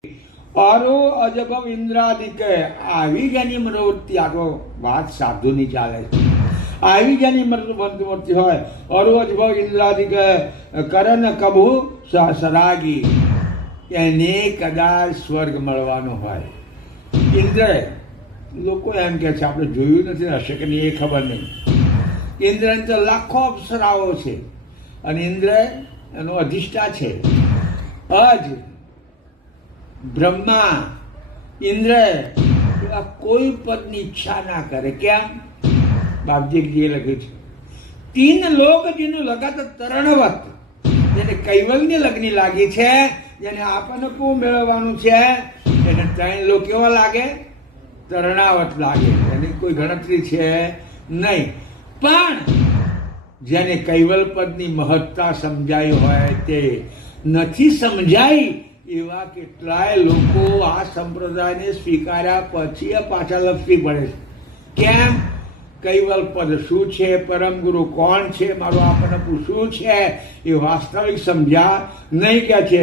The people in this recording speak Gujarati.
અરો અજભવ ઇન્દ્રાદિક આવી જેની મનોવૃત્તિ આગો વાત સાધુની ચાલે છે. આવી જેની મનોવૃત્તિ હોય અરો અજભવ ઇન્દ્રાદિક કરન કભુ સરાગી એને કદાચ સ્વર્ગ મળવાનો હોય. ઇન્દ્ર લોકો એમ કે છે, આપણે જોયું નથી, હશે કે નહીં એ ખબર નહીં. ઇન્દ્રની તો લાખો અપ્સરાઓ છે અને ઇન્દ્ર એનો અધિષ્ઠા છે. અજ બ્રહ્મા ઇન્દ્ર એવા કોઈ પદની ઈચ્છા ના કરે. કેમ? બાપજીએ લખ્યું છે, તીન લોક જેનું લગાત તરણવત, જેને કૈવલ્ય લગ્ની લાગી છે, જેને આપણને કું મેળવવાનું છે, એને ત્રણ લોક કેવા લાગે? તરણાવત લાગે. એની કોઈ ગણતરી છે નહીં. પણ જેને કૈવલ પદની મહત્તા સમજાઈ હોય તે નથી સમજાઈ એવા કેટલાય લોકો આ સંપ્રદાયને સ્વીકાર્યા પછી પાછા લપસી પડે છે. કેમ? કૈવલ પદ શું છે, પરમ ગુરુ કોણ છે, મારું આપણને શું છે એ વાસ્તવિક સમજ્યા નહીં કે છે.